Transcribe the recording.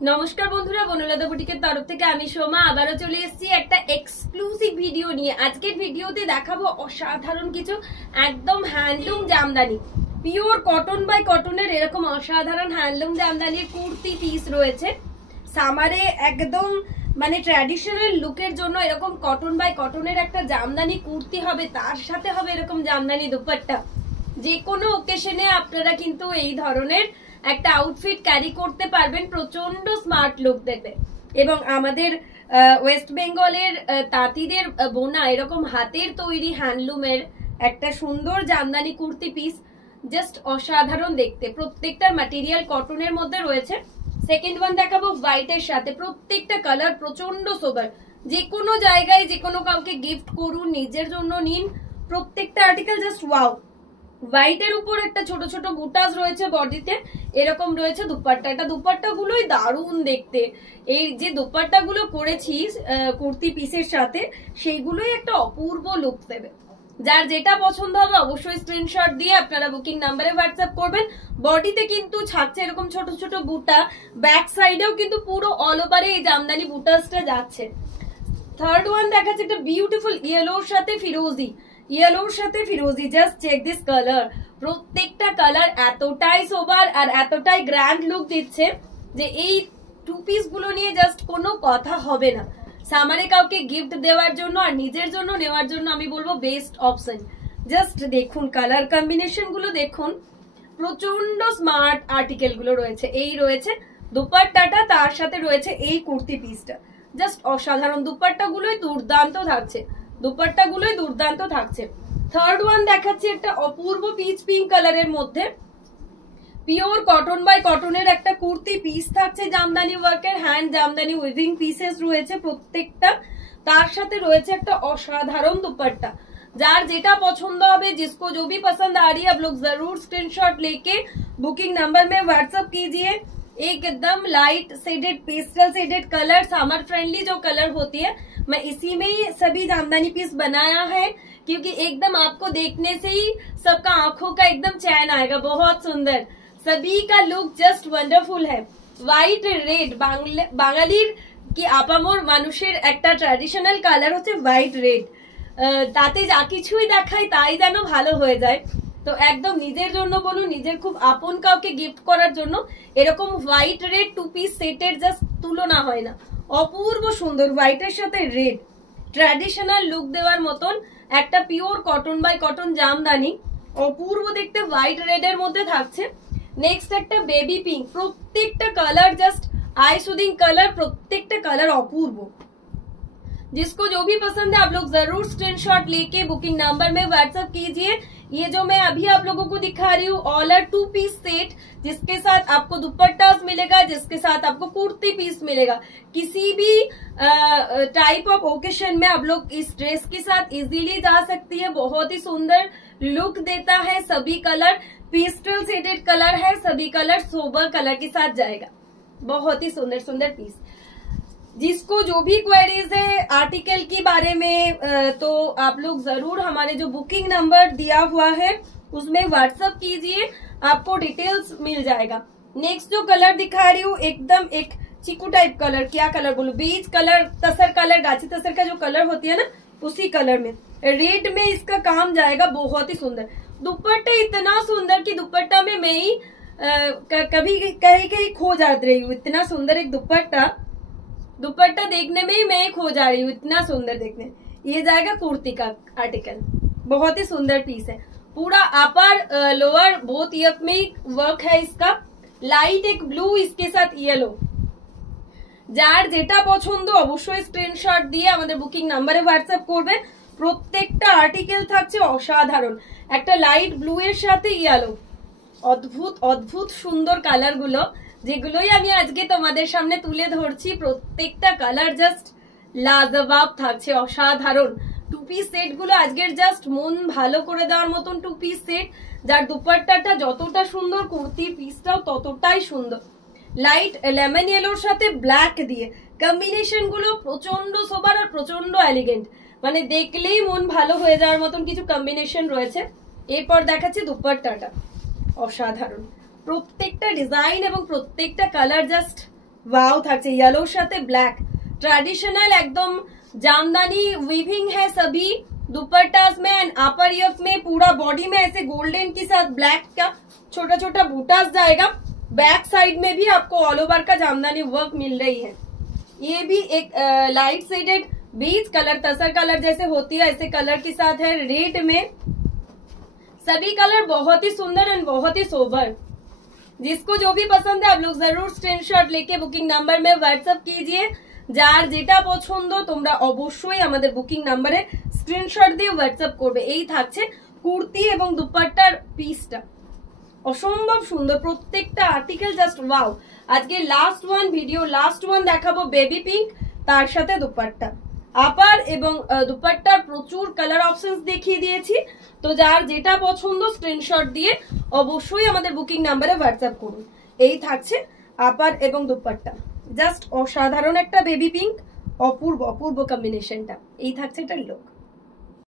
নমস্কার বন্ধুরা, বনলতা বুটিকের তরফ থেকে আমি সোমা আবারও চলে এসেছি একটা এক্সক্লুসিভ ভিডিও নিয়ে। আজকের ভিডিওতে দেখাবো অসাধারণ কিছু একদম হ্যান্ডলুম জামদানি, পিওর কটন বাই কটনের এরকম অসাধারণ হ্যান্ডলুম জামদানির কুর্তি পিস রয়েছে। সামারে একদম মানে ট্র্যাডিশনাল লুকের জন্য এরকম কটন বাই কটনের একটা জামদানি কুর্তি হবে, তার সাথে হবে এরকম জামদানি দুপাট্টা। যে কোনো ওকেশনে আপনারা কিন্তু এই ধরনের একটা আউটফিট ক্যারি করতে পারবেন, প্রচন্ড স্মার্ট লুক দেবে। এবং আমাদের ওয়েস্ট বেঙ্গলের তাঁতিদের বোনা এরকম হাতের তৈরি হ্যান্ডলুমের একটা সুন্দর জামদানি কুর্তি পিস, জাস্ট অসাধারণ দেখতে। প্রত্যেকটা ম্যাটেরিয়াল কটনের মধ্যে রয়েছে। সেকেন্ড ওয়ান দেখাবো হোয়াইটের সাথে, প্রত্যেকটা কালার প্রচন্ড সোবার। যে কোনো জায়গায় যে কোনো কাউকে গিফট করুন, নিজের জন্য নিন, প্রত্যেকটা আর্টিকেল জাস্ট ওয়াও। হোয়াইটের উপর একটা ছোট ছোট বুটাস রয়েছে বডিতে, এরকম রয়েছে দুপাট্টা। এটা দুপাট্টা গুলোই দারুণ দেখতে। এই যে দুপাট্টা গুলো করেছি কুর্তি পিসের সাথে, সেইগুলোই একটা অপূর্ব লুক দেবে। যার যেটা পছন্দ হবে অবশ্যই স্ক্রিনশট দিয়ে আপনারা বুকিং নাম্বারে হোয়াটসঅ্যাপ করবেন। বডিতে কিন্তু থাকছে এরকম ছোট ছোট বুটা, ব্যাক সাইডেও কিন্তু পুরো অল ওভারে এই জামদানি বুটাসটা যাচ্ছে। থার্ড ওয়ান দেখাচ্ছে একটা বিউটিফুল ইয়েলোর সাথে ফিরোজি, ইয়েলোর সাথে ফিরোজি। জাস্ট চেক দিস কালার, প্রত্যেকটা কালার এতটাই সোবার আর এতটাই গ্র্যান্ড লুক দিচ্ছে যে এই টু পিস গুলো নিয়ে জাস্ট কোনো কথা হবে না। সামারে কাউকে গিফট দেওয়ার জন্য আর নিজের জন্য নেওয়ার জন্য আমি বলবো বেস্ট অপশন। জাস্ট দেখুন কালার কম্বিনেশন গুলো দেখুন, প্রচন্ড স্মার্ট আর্টিকেল গুলো রয়েছে। এই রয়েছে দুপাট্টাটা, তার সাথে রয়েছে এই কুর্তি পিসটা, জাস্ট অসাধারণ। দুপাট্টা গুলোই দুর্দান্ত থাকছে, দুপাট্টা গুলোই দুর্দান্ত থাকছে। থার্ড ওয়ান দেখাচ্ছি একটা অপূর্ব পিচ পিঙ্ক কালারের মধ্যে, পিওর কটন বাই কটনের একটা কুর্তি পিস থাকছে, জামদানি ওয়ার্কের হ্যান্ড জামদানি উইভিং পিসেস রয়েছে প্রত্যেকটা। তার সাথে রয়েছে একটা অসাধারণ दुपट्टा। যার যেটা পছন্দ হবে, जिसको जो भी पसंद आ रही है, आप लोग जरूर स्क्रीनशॉट लेके बुकिंग नंबर में व्हाट्सएप कीजिए। एकदम light shaded pastel shaded colour, summer friendly जो कलर होती है, मैं इसी में ही सभी जामदानी पीस बनाया है, क्योंकि एकदम आपको देखने से ही सबका आंखों का एकदम चैन आएगा। बहुत सुंदर, सभी का लुक जस्ट वंडरफुल है। व्हाइट रेड, বাঙালির কি আপামর মানুষের একটা ট্র্যাডিশনাল কালার হচ্ছে হোয়াইট রেড। তাতে যা কিছুই দেখায় তাই যেন ভালো হয়ে যায়। তো একদম নিজের জন্য বলুন, নিজের খুব আপন কাউকে গিফট করার জন্য এরকম হোয়াইট রেড টু পিস সেটের জাস্ট তুলনা হয় না। অপূর্ব সুন্দর হোয়াইটের সাথে রেড, ট্র্যাডিশনাল লুক দেওয়ার মতন একটা pure cotton by cotton Jamdani, অপূর্ব দেখতে হোয়াইট রেড এর মধ্যে থাকছে। नेक्स्ट একটা বেবি পিঙ্ক, প্রত্যেকটা colour just eye soothing colour, प्रत्येक कलर अपूर्व। जिसको जो भी पसंद है आप लोग जरूर स्क्रीनशॉट लेके बुकिंग नंबर में व्हाट्सएप कीजिए। ये जो मैं अभी आप लोगों को दिखा रही हूँ all are two piece set, जिसके साथ आपको दुपट्टा मिलेगा, जिसके साथ आपको कुर्ती पीस मिलेगा। किसी भी टाइप ऑफ ओकेशन में आप लोग इस ड्रेस के साथ इजीली जा सकती है। बहुत ही सुंदर लुक देता है, सभी कलर पेस्टल शेडेड कलर है, सभी कलर सोबर कलर के साथ जाएगा। बहुत ही सुंदर सुंदर पीस। जिसको जो भी क्वेरीज है आर्टिकल के बारे में, तो आप लोग जरूर हमारे जो बुकिंग नंबर दिया हुआ है उसमें व्हाट्सएप कीजिए, आपको डिटेल्स मिल जाएगा। नेक्स्ट जो कलर दिखा रही हूँ एकदम एक चीकू टाइप कलर, क्या कलर बोलूं, बीच कलर, तसर कलर, गाछी तसर का जो कलर होती है ना, उसी कलर में रेड में इसका काम जाएगा। बहुत ही सुंदर दुपट्टा, इतना सुंदर कि दुपट्टा में मैं ही कभी कहीं कहीं खो जाती रही हूँ। इतना सुंदर एक दुपट्टा, दुपट्टा देखने में ही मैं खो जा रही हूँ, इतना सुंदर देखने। ये जाएगा कुर्ती का आर्टिकल, बहुत ही सुंदर पीस है। पूरा अपर लोअर बोथ ईयर में वर्क है इसका। लाइट एक ब्लू, इसके साथ येलो। যার যেটা পছন্দ অবশ্যই স্ক্রিনশট দিয়ে আমাদের বুকিং নাম্বারে হোয়াটসঅ্যাপ করবেন। প্রত্যেকটা আর্টিকেল থাকছে অসাধারণ, একটা লাইট ব্লু এর সাথে ইয়েলো, অদ্ভুত অদ্ভুত সুন্দর কালার গুলো, যেগুলোই আমি আজকে তোমাদের সামনে তুলে ধরছি। প্রত্যেকটা কালার জাস্ট লাজবাব থাকছে, অসাধারণ। টু পিস সেট গুলো আজকের জাস্ট মন ভালো করে দেওয়ার মতন টু পিস সেট, যার দুপাট্টাটা যতটা সুন্দর কুর্তি পিসটাও ততটাই সুন্দর। লাইট লেমন ইয়েলোর সাথে ব্ল্যাক দিয়ে কম্বিনেশন গুলো প্রচন্ড সোবার আর প্রচন্ড এলিগেন্ট, মানে দেখলেই মন ভালো হয়ে যাওয়ার মতন কিছু কম্বিনেশন রয়েছে। এরপর দেখাচ্ছি দুপাট্টাটা, অসাধারণ। প্রত্যেকটা ডিজাইন এবং প্রত্যেকটা কালার জাস্ট वाव থাকছে येलोর সাথে ব্ল্যাক ट्रेडिशनल एकदम जामदानी वीविंग है सभी दुपट्टास में एंड अपर यक में पूरा बॉडी में ऐसे गोल्डन के साथ ब्लैक का छोटा छोटा बूटास जाएगा। बैक साइड में भी आपको ऑल ओवर का जामदानी वर्क मिल रही है। ये भी एक लाइट शेडेड बीच कलर तसर कलर जैसे होती है ऐसे कलर के साथ है। रेड में सभी कलर बहुत ही सुंदर एंड बहुत ही सोबर। जिसको जो भी पसंद है आप लोग जरूर स्क्रीनशॉट लेके बुकिंग नंबर में व्हाट्सएप कीजिए। যার যেটা পছন্দ তোমরা অবশ্যই আমাদের বুকিং নাম্বারে স্ক্রিনশট দিয়ে হোয়াটসঅ্যাপ করবে। এই থাকছে কুর্তি এবং দুপাট্টার পিসটা অসম্ভব সুন্দর প্রত্যেকটা আর্টিকেল জাস্ট ওয়াও। আজকে লাস্ট ওয়ান দেখাবো বেবি পিঙ্ক তার সাথে দুপাট্টা আপার এবং দুপাট্টার প্রচুর কালার অপশনস দেখিয়ে দিয়েছি। তো যার যেটা পছন্দ স্ক্রিনশট দিয়ে অবশ্যই আমাদের বুকিং নাম্বারে হোয়াটসঅ্যাপ করুন। এই থাকছে আপার এবং দুপাট্টা জাস্ট অসাধারণ একটা বেবি পিঙ্ক অপূর্ব অপূর্ব কম্বিনেশনটা। এই থাকছে এটার লুক।